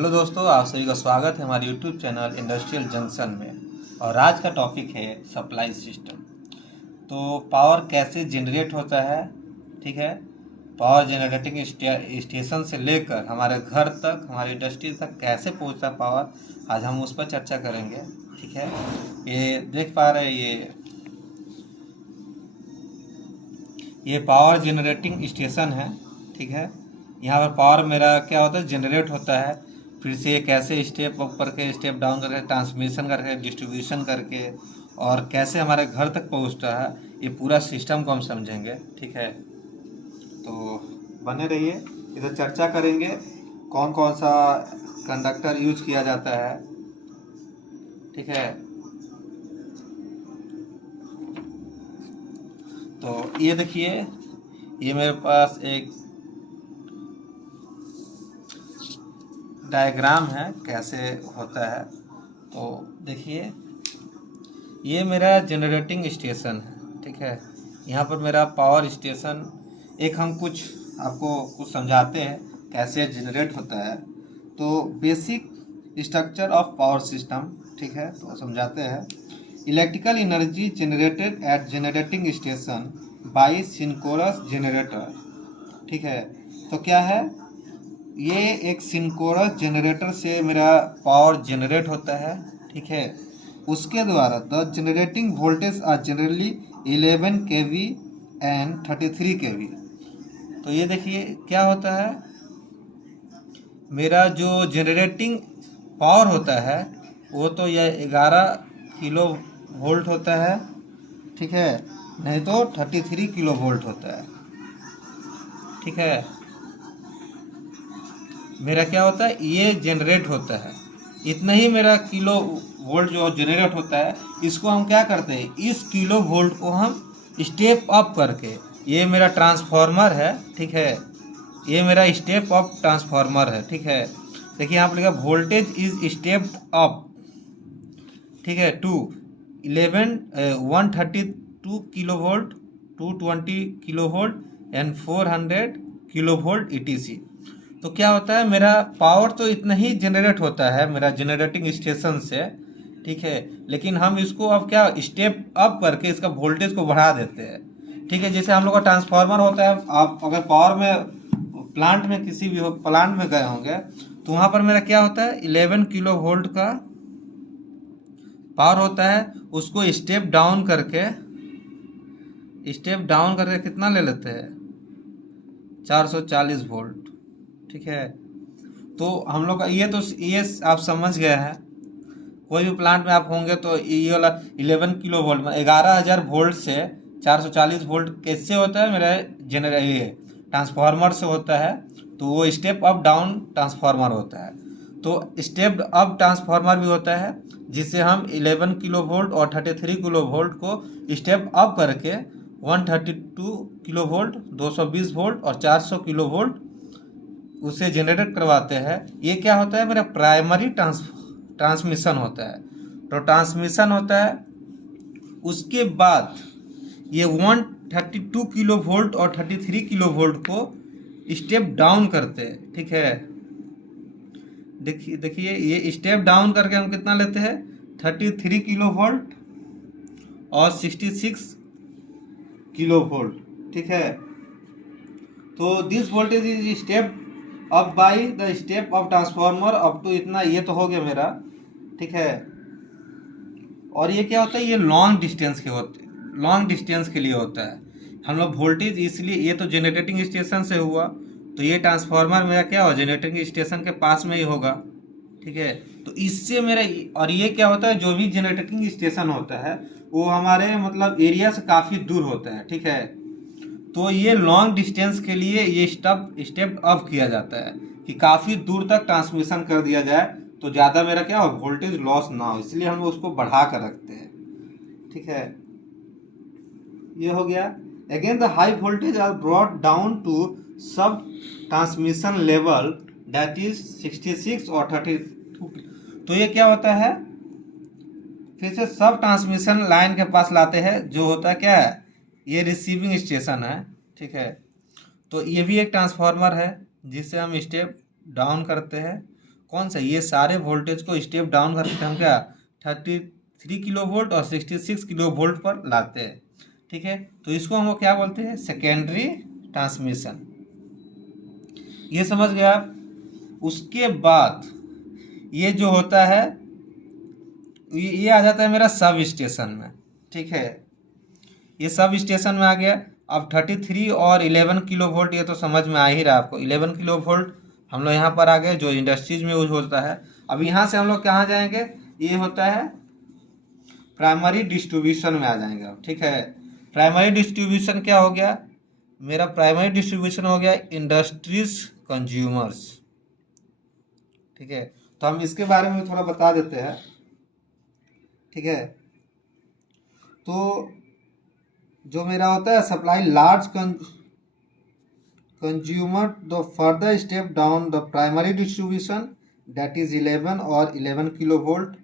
Hello दोस्तों, आप सभी का स्वागत है हमारे यूट्यूब चैनल इंडस्ट्रियल जंक्शन में। और आज का टॉपिक है सप्लाई सिस्टम। तो पावर कैसे जनरेट होता है, ठीक है। पावर जनरेटिंग स्टेशन से लेकर हमारे घर तक, हमारी इंडस्ट्री तक कैसे पहुंचता है पावर, आज हम उस पर चर्चा करेंगे, ठीक है। ये देख पा रहे हैं, ये पावर जनरेटिंग स्टेशन है, ठीक है। यहाँ पर पावर मेरा क्या होता है, जनरेट होता है। फिर से ये कैसे स्टेप अप करके, स्टेप डाउन करके, ट्रांसमिशन करके, डिस्ट्रीब्यूशन करके और कैसे हमारे घर तक पहुँचता है, ये पूरा सिस्टम को हम समझेंगे, ठीक है। तो बने रहिए, इधर चर्चा करेंगे कौन कौन सा कंडक्टर यूज किया जाता है, ठीक है। तो ये देखिए, ये मेरे पास एक डायग्राम है कैसे होता है। तो देखिए, ये मेरा जनरेटिंग स्टेशन है, ठीक है। यहाँ पर मेरा पावर स्टेशन, एक हम कुछ आपको कुछ समझाते हैं कैसे जनरेट होता है। तो basic structure of power system, ठीक है, तो समझाते हैं। Electrical energy generated at generating station by synchronous generator, ठीक है। तो क्या है, ये एक सिंक्रोनस जनरेटर से मेरा पावर जनरेट होता है, ठीक है। उसके द्वारा the generating voltage are generally 11 kV and 33 kV। तो ये देखिए क्या होता है, मेरा जो जनरेटिंग पावर होता है वो तो यह 11 किलो वोल्ट होता है, ठीक है, नहीं तो 33 किलो वोल्ट होता है, ठीक है। मेरा क्या होता है, ये जनरेट होता है, इतना ही मेरा किलो वोल्ट जो जनरेट होता है, इसको हम क्या करते हैं, इस किलो वोल्ट को हम स्टेप अप करके, ये मेरा ट्रांसफार्मर है, ठीक है, ये मेरा स्टेप अप ट्रांसफार्मर है, ठीक है। देखिए यहाँ पर लिखा वोल्टेज इज स्टेप्ड अप, ठीक है, to 132 kilovolt, 220 kilovolt and 400 kilovolt ETC। तो क्या होता है, मेरा पावर तो इतना ही जनरेट होता है मेरा जनरेटिंग स्टेशन से, ठीक है, लेकिन हम इसको अब क्या स्टेप अप करके इसका वोल्टेज को बढ़ा देते हैं, ठीक है। जैसे हम लोग का ट्रांसफार्मर होता है, आप अगर पावर में प्लांट में किसी भी प्लांट में गए होंगे तो वहाँ पर मेरा क्या होता है, 11 किलो वोल्ट का पावर होता है। उसको स्टेप डाउन करके कितना ले लेते हैं, 440 वोल्ट, ठीक है। तो हम लोग का ये आप समझ गए हैं। कोई भी प्लांट में आप होंगे तो ये वाला 11 किलो वोल्ट में 11,000 वोल्ट से 440 वोल्ट कैसे होता है, मेरा ये ट्रांसफार्मर से होता है। तो वो स्टेप अप डाउन ट्रांसफार्मर होता है। तो स्टेप अप ट्रांसफार्मर भी होता है जिससे हम 11 किलो वोल्ट और 33 किलो वोल्ट को स्टेप अप करके 132 किलो वोल्ट, 220 वोल्ट और 400 किलो वोल्ट उसे जनरेट करवाते हैं। ये क्या होता है, मेरा प्राइमरी ट्रांसमिशन होता है। तो ट्रांसमिशन होता है, उसके बाद ये 132 किलो वोल्ट और 33 किलो वोल्ट को स्टेप डाउन करते हैं, ठीक है। देखिए ये स्टेप डाउन करके हम कितना लेते हैं, 33 किलो वोल्ट और 66 किलो वोल्ट, ठीक है। तो this voltage is step up by the step of transformer up to इतना, ये तो हो गया मेरा, ठीक है। और ये क्या होता है, ये लॉन्ग डिस्टेंस के लिए होता है। हम लोग वोल्टेज इसलिए, ये तो जनरेटिंग स्टेशन से हुआ, तो ये ट्रांसफार्मर मेरा क्या हो, जनरेटिंग स्टेशन के पास में ही होगा, ठीक है। तो इससे मेरा, और ये क्या होता है, जो भी जनरेटिंग स्टेशन होता है वो हमारे मतलब एरिया से काफ़ी दूर होता है, ठीक है। तो ये लॉन्ग डिस्टेंस के लिए ये स्टेप अप किया जाता है कि काफ़ी दूर तक ट्रांसमिशन कर दिया जाए, तो ज़्यादा मेरा क्या हो, वोल्टेज लॉस ना हो, इसलिए हम उसको बढ़ा कर रखते हैं, ठीक है। ये हो गया। Again the high voltage are brought down to sub transmission level that is 66 और 32। तो ये क्या होता है, फिर से सब ट्रांसमिशन लाइन के पास लाते हैं, जो होता है क्या है, ये रिसीविंग स्टेशन है, ठीक है। तो ये भी एक ट्रांसफार्मर है जिससे हम स्टेप डाउन करते हैं। कौन सा, ये सारे वोल्टेज को स्टेप डाउन करके हम क्या 33 किलो वोल्ट और 66 किलो वोल्ट पर लाते हैं। ठीक है, तो इसको हम क्या बोलते हैं, सेकेंडरी ट्रांसमिशन। ये समझ गए आप। उसके बाद ये जो होता है ये आ जाता है मेरा सब स्टेशन में। ठीक है, ये सब स्टेशन में आ गया। अब 33 और 11 किलो वोल्ट ये तो समझ में आ ही रहा है आपको। 11 किलो वोल्ट हम लोग यहाँ पर आ गए जो इंडस्ट्रीज में यूज होता है। अब यहाँ से हम लोग कहाँ जाएंगे, ये होता है प्राइमरी डिस्ट्रीब्यूशन में आ जाएंगे अब। ठीक है, प्राइमरी डिस्ट्रीब्यूशन क्या हो गया मेरा, प्राइमरी डिस्ट्रीब्यूशन हो गया इंडस्ट्रीज कंज्यूमर्स। ठीक है, तो हम इसके बारे में थोड़ा बता देते हैं। ठीक है, तो जो मेरा होता है supply large consumer the further step down the primary distribution that is 11 और 11 किलो वोल्ट,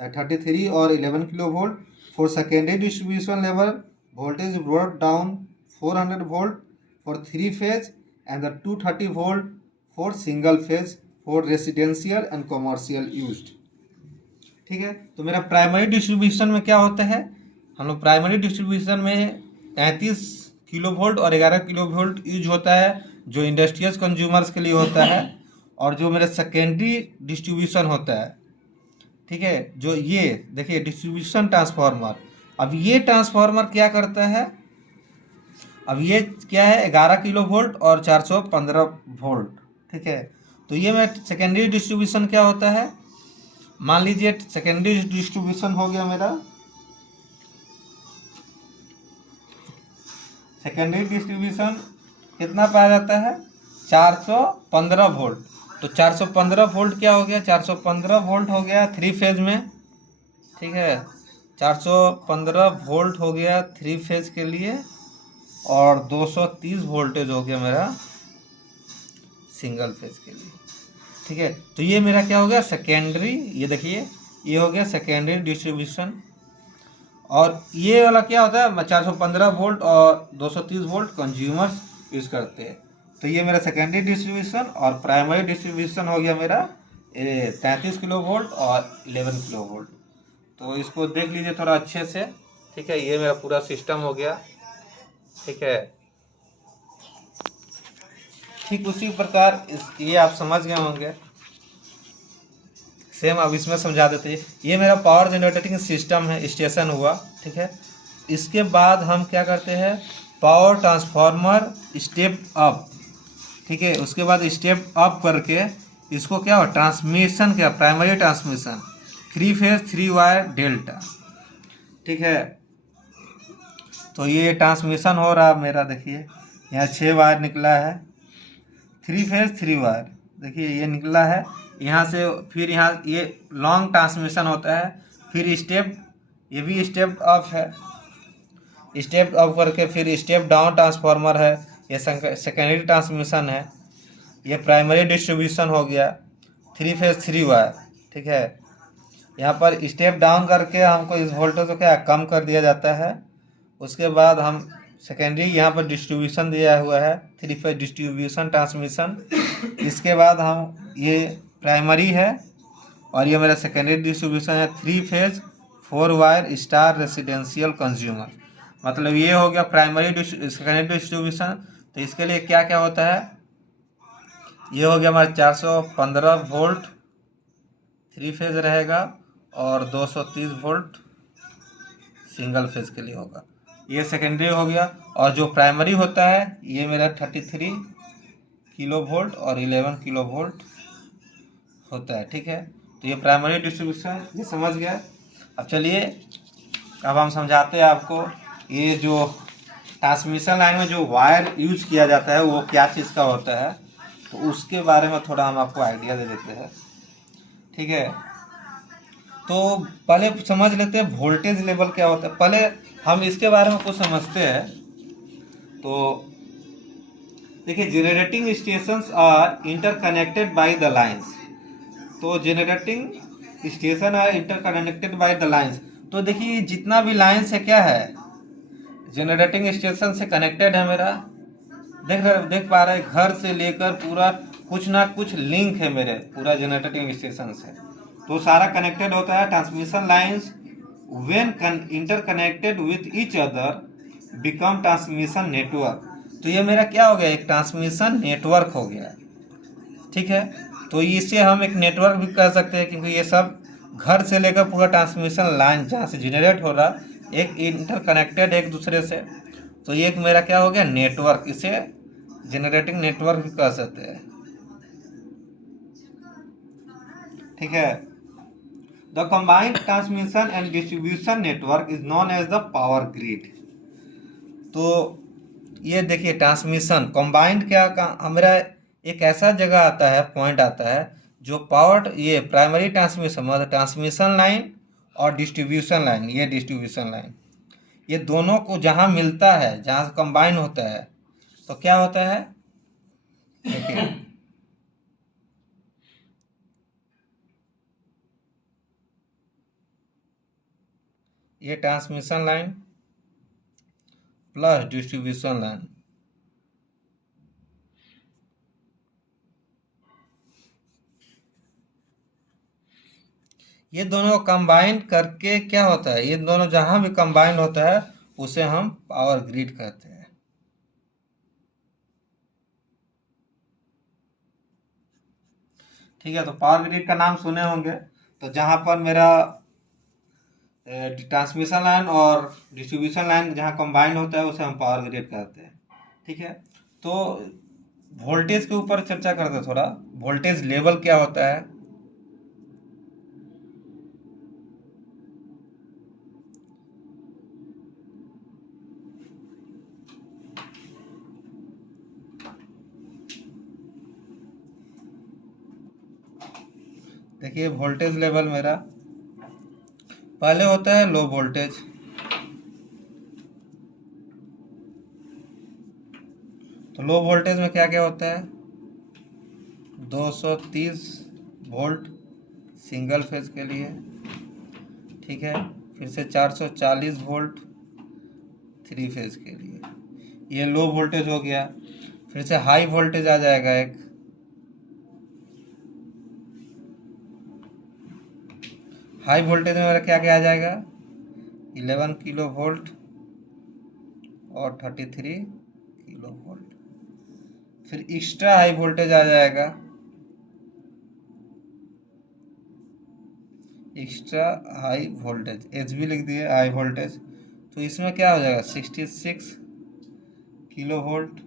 33 और 11 kilo volt. For secondary distribution level voltage brought down 400 volt for 3 phase and the 230 volt for single phase for residential and commercial used। ठीक है, तो मेरा primary distribution में क्या होता है, हम लोग प्राइमरी डिस्ट्रीब्यूशन में 33 किलो वोल्ट और 11 किलो वोल्ट यूज होता है जो इंडस्ट्रियल कंज्यूमर्स के लिए होता है। और जो मेरा सेकेंडरी डिस्ट्रीब्यूशन होता है, ठीक है, जो ये देखिए डिस्ट्रीब्यूशन ट्रांसफार्मर, अब ये ट्रांसफार्मर क्या करता है, अब ये क्या है 11 किलो वोल्ट और 415 वोल्ट। ठीक है, तो ये मैं सेकेंडरी डिस्ट्रीब्यूशन क्या होता है, मान लीजिए सेकेंडरी डिस्ट्रीब्यूशन हो गया मेरा, सेकेंडरी डिस्ट्रीब्यूशन कितना पाया जाता है 415 वोल्ट। तो 415 वोल्ट क्या हो गया, 415 वोल्ट हो गया 3 फेज में। ठीक है, 415 वोल्ट हो गया 3 फेज के लिए और 230 वोल्टेज हो गया मेरा सिंगल फेज के लिए। ठीक है, तो ये मेरा क्या हो गया सेकेंडरी, ये देखिए ये हो गया सेकेंडरी डिस्ट्रीब्यूशन। और ये वाला क्या होता है 415 वोल्ट और 230 वोल्ट कंज्यूमर्स यूज करते हैं। तो ये मेरा सेकेंडरी डिस्ट्रीब्यूशन। और प्राइमरी डिस्ट्रीब्यूशन हो गया मेरा 33 किलो वोल्ट और 11 किलो वोल्ट। तो इसको देख लीजिए थोड़ा अच्छे से। ठीक है, ये मेरा पूरा सिस्टम हो गया। ठीक है, ठीक उसी प्रकार ये आप समझ गए होंगे, सेम अब इसमें समझा देते हैं। ये मेरा पावर जनरेटिंग सिस्टम है, स्टेशन हुआ। ठीक है, इसके बाद हम क्या करते हैं पावर ट्रांसफार्मर स्टेप अप। ठीक है, उसके बाद स्टेप अप करके इसको क्या हो ट्रांसमिशन, क्या primary transmission 3 phase 3 wire delta. ठीक है, तो ये ट्रांसमिशन हो रहा मेरा, देखिए यहाँ 6 वायर निकला है 3 फेज 3 वायर, देखिए ये निकला है यहाँ से। फिर यहाँ ये लॉन्ग ट्रांसमिशन होता है, फिर स्टेप, ये भी स्टेप अप है, स्टेप अप करके फिर स्टेप डाउन ट्रांसफार्मर है, ये सेकेंडरी ट्रांसमिशन है। ये प्राइमरी डिस्ट्रीब्यूशन हो गया 3 फेज 3 वायर। ठीक है, यहाँ पर स्टेप डाउन करके हमको इस वोल्टेज को क्या कम कर दिया जाता है। उसके बाद हम सेकेंडरी यहाँ पर डिस्ट्रीब्यूशन दिया हुआ है 3 फेज डिस्ट्रीब्यूशन ट्रांसमिशन। इसके बाद हम ये प्राइमरी है और ये मेरा सेकेंडरी डिस्ट्रीब्यूशन है 3 phase 4 wire star residential consumer. मतलब ये हो गया प्राइमरी सेकेंडरी डिस्ट्रीब्यूशन। तो इसके लिए क्या क्या होता है, ये हो गया हमारा 415 वोल्ट 3 फेज रहेगा और 230 वोल्ट सिंगल फेज के लिए होगा, ये सेकेंडरी हो गया। और जो प्राइमरी होता है ये मेरा 33 किलो वोल्ट और 11 किलो वोल्ट होता है। ठीक है, तो ये प्राइमरी डिस्ट्रीब्यूशन ये समझ गया। अब चलिए अब हम समझाते हैं आपको ये जो ट्रांसमिशन लाइन में जो वायर यूज किया जाता है वो क्या चीज़ का होता है, तो उसके बारे में थोड़ा हम आपको आइडिया दे देते हैं। ठीक है, तो पहले समझ लेते हैं वोल्टेज लेवल क्या होता है। पहले हम इसके बारे में कुछ समझते हैं। तो देखिए generating stations are interconnected by the lines. तो generating station are interconnected by the lines. तो देखिए जितना भी लाइंस है क्या है जनरेटिंग स्टेशन से कनेक्टेड है मेरा। देख पा रहे हैं घर से लेकर पूरा कुछ ना कुछ लिंक है मेरे पूरा जनरेटिंग स्टेशन से, तो सारा कनेक्टेड होता है। Transmission lines when interconnected with each other become transmission network. तो ये मेरा क्या हो गया, एक ट्रांसमिशन नेटवर्क हो गया, ठीक है। तो इसे हम एक नेटवर्क भी कह सकते हैं, क्योंकि ये सब घर से लेकर पूरा ट्रांसमिशन लाइन जहाँ से जनरेट हो रहा एक इंटरकनेक्टेड एक दूसरे से, तो ये एक मेरा क्या हो गया, नेटवर्क। इसे जनरेटिंग नेटवर्क भी कह सकते हैं, ठीक है। The combined transmission and distribution network is known as the power grid. तो ये देखिए ट्रांसमिशन कंबाइंड क्या हमारा एक ऐसा जगह आता है, पॉइंट आता है जो पावर, ये प्राइमरी ट्रांसमिशन मतलब ट्रांसमिशन लाइन और डिस्ट्रीब्यूशन लाइन, ये डिस्ट्रीब्यूशन लाइन, ये दोनों को जहाँ मिलता है, जहाँ से कंबाइन होता है, तो क्या होता है, देखिए ये transmission line plus distribution line, ये दोनों कंबाइन करके क्या होता है, ये दोनों जहां भी कंबाइन होता है उसे हम पावर ग्रिड कहते हैं। ठीक है, तो पावर ग्रिड का नाम सुने होंगे। तो जहां पर मेरा ट्रांसमिशन लाइन और डिस्ट्रीब्यूशन लाइन जहां कंबाइन होता है उसे हम पावर ग्रिड कहते हैं, ठीक है। तो वोल्टेज के ऊपर चर्चा करते हैं थोड़ा, वोल्टेज लेवल क्या होता है। देखिए वोल्टेज लेवल मेरा पहले होता है लो वोल्टेज, तो लो वोल्टेज में क्या क्या होता है, 230 वोल्ट सिंगल फेज के लिए, ठीक है। फिर से 440 वोल्ट थ्री फेज के लिए, ये लो वोल्टेज हो गया। फिर से हाई वोल्टेज आ जाएगा एक, हाई वोल्टेज में मेरा क्या क्या आ जाएगा, 11 किलो वोल्ट और 33 किलो वोल्ट। फिर एक्स्ट्रा हाई वोल्टेज आ जाएगा, एक्स्ट्रा हाई वोल्टेज, एच भी लिख दिए हाई वोल्टेज। तो इसमें क्या हो जाएगा, 66 किलो वोल्ट,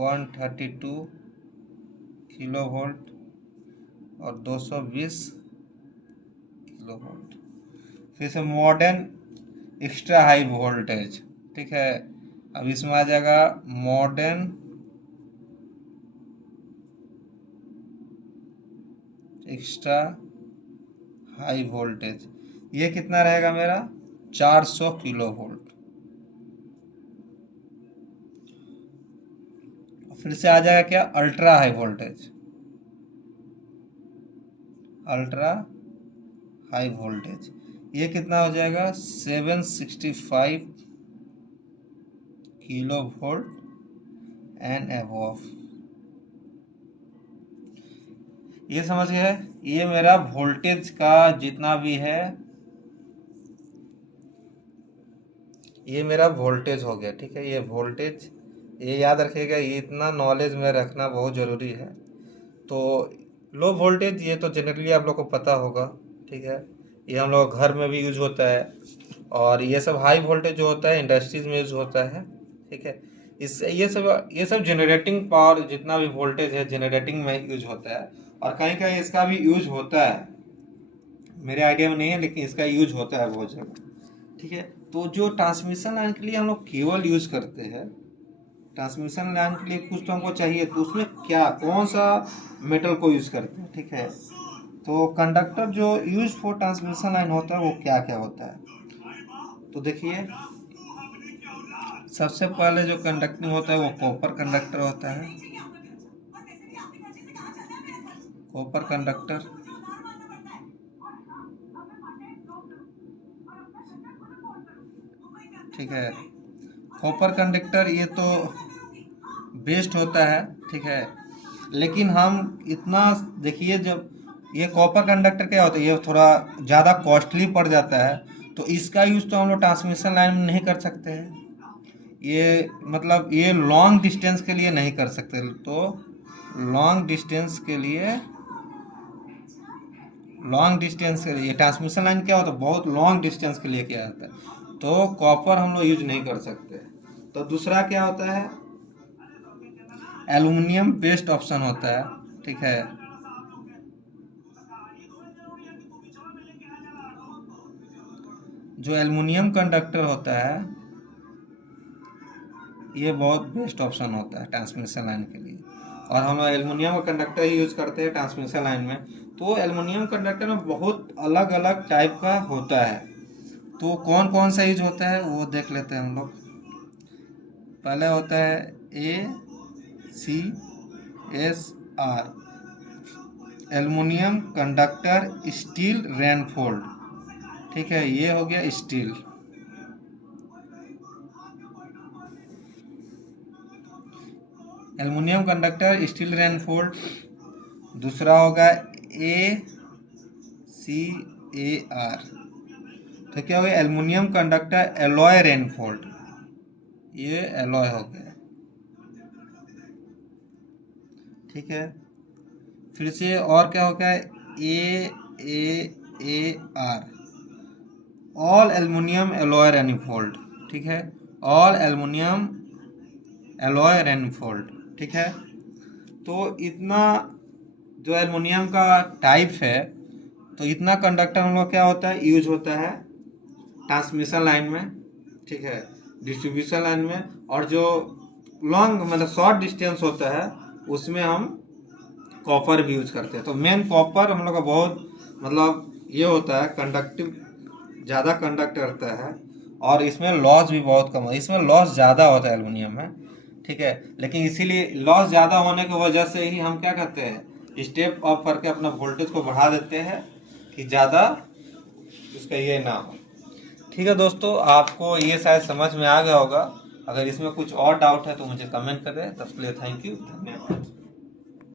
132 किलो वोल्ट और 220 किलो वोल्ट। फिर से मॉडर्न एक्स्ट्रा हाई वोल्टेज, ठीक है। अब इसमें आ जाएगा मॉडर्न एक्स्ट्रा हाई वोल्टेज, ये कितना रहेगा मेरा, 400 किलो वोल्ट। फिर से आ जाएगा क्या, ultra high voltage, ultra high voltage, ये कितना हो जाएगा, 765 किलो वोल्ट एंड अबव। ये समझ गए, ये मेरा वोल्टेज का जितना भी है ये मेरा वोल्टेज हो गया, ठीक है। ये वोल्टेज, ये याद रखिएगा, ये इतना नॉलेज में रखना बहुत ज़रूरी है। तो लो वोल्टेज ये तो जनरली आप लोग को पता होगा, ठीक है, ये हम लोग घर में भी यूज होता है। और ये सब हाई वोल्टेज जो होता है इंडस्ट्रीज में यूज होता है, ठीक है। इस ये सब जनरेटिंग पावर, जितना भी वोल्टेज है जनरेटिंग में यूज होता है। और कहीं कहीं इसका भी यूज होता है, मेरे आइडिया में नहीं है लेकिन इसका यूज होता है बहुत जगह, ठीक है। तो जो ट्रांसमिशन लाइन के लिए हम लोग केबल यूज करते हैं, ट्रांसमिशन लाइन के लिए कुछ तो हमको चाहिए, तो उसमें क्या कौन सा मेटल को यूज करते हैं, ठीक है। तो कंडक्टर जो यूज फॉर ट्रांसमिशन लाइन होता है वो क्या क्या होता है, तो देखिए सबसे पहले जो कंडक्टिंग होता है वो कॉपर कंडक्टर होता है, कॉपर कंडक्टर। ठीक है, कॉपर कंडक्टर ये तो बेस्ट होता है, ठीक है। लेकिन हम इतना देखिए, जब ये कॉपर कंडक्टर क्या होता है, ये थोड़ा ज़्यादा कॉस्टली पड़ जाता है, तो इसका यूज़ तो हम लोग ट्रांसमिशन लाइन में नहीं कर सकते हैं। ये मतलब ये लॉन्ग डिस्टेंस के लिए नहीं कर सकते। तो लॉन्ग डिस्टेंस के लिए ट्रांसमिशन लाइन क्या होता है, बहुत लॉन्ग डिस्टेंस के लिए किया जाता है, तो कॉपर हम लोग यूज नहीं कर सकते। तो दूसरा क्या होता है, एल्युमिनियम बेस्ड ऑप्शन होता है, ठीक है। जो एल्युमिनियम कंडक्टर होता है ये बहुत बेस्ट ऑप्शन होता है ट्रांसमिशन लाइन के लिए, और हम एल्युमिनियम का कंडक्टर ही यूज करते हैं ट्रांसमिशन लाइन में। तो एल्युमिनियम कंडक्टर में बहुत अलग अलग टाइप का होता है, तो कौन कौन सा यूज होता है वो देख लेते हैं हम लोग। पहले होता है ACSR, aluminium conductor steel reinforced, ठीक है, ये हो गया steel. Aluminium conductor steel reinforced. दूसरा होगा ACAR, तो क्या हो गया, एल्युमिनियम कंडक्टर एलॉय रेनफोल्ड, ये एलॉय हो गया, ठीक है। फिर से और क्या हो गया, AAAR, ऑल एल्युमिनियम एलॉय रेनफोल्ड, ठीक है, ऑल एल्युमिनियम एलॉय रेनफोल्ड, ठीक है। तो इतना जो एल्युमिनियम का टाइप है, तो इतना कंडक्टर हम लोग क्या होता है यूज होता है ट्रांसमिशन लाइन में, ठीक है, डिस्ट्रीब्यूशन लाइन में, और जो लॉन्ग मतलब शॉर्ट डिस्टेंस होता है उसमें हम कॉपर भी यूज करते हैं। तो मेन कॉपर हम लोग का बहुत मतलब ये होता है कंडक्टिव, ज़्यादा कंडक्ट करता है, और इसमें लॉस भी बहुत कम है, इसमें लॉस ज़्यादा होता है एल्युमिनियम में, ठीक है। लेकिन इसीलिए लॉस ज़्यादा होने की वजह से ही हम क्या करते हैं, स्टेप अप करके अपना वोल्टेज को बढ़ा देते हैं कि ज़्यादा उसका ये ना हो। ठीक है दोस्तों, आपको ये शायद समझ में आ गया होगा। अगर इसमें कुछ और डाउट है तो मुझे कमेंट करें। तब के लिए थैंक यू, धन्यवाद।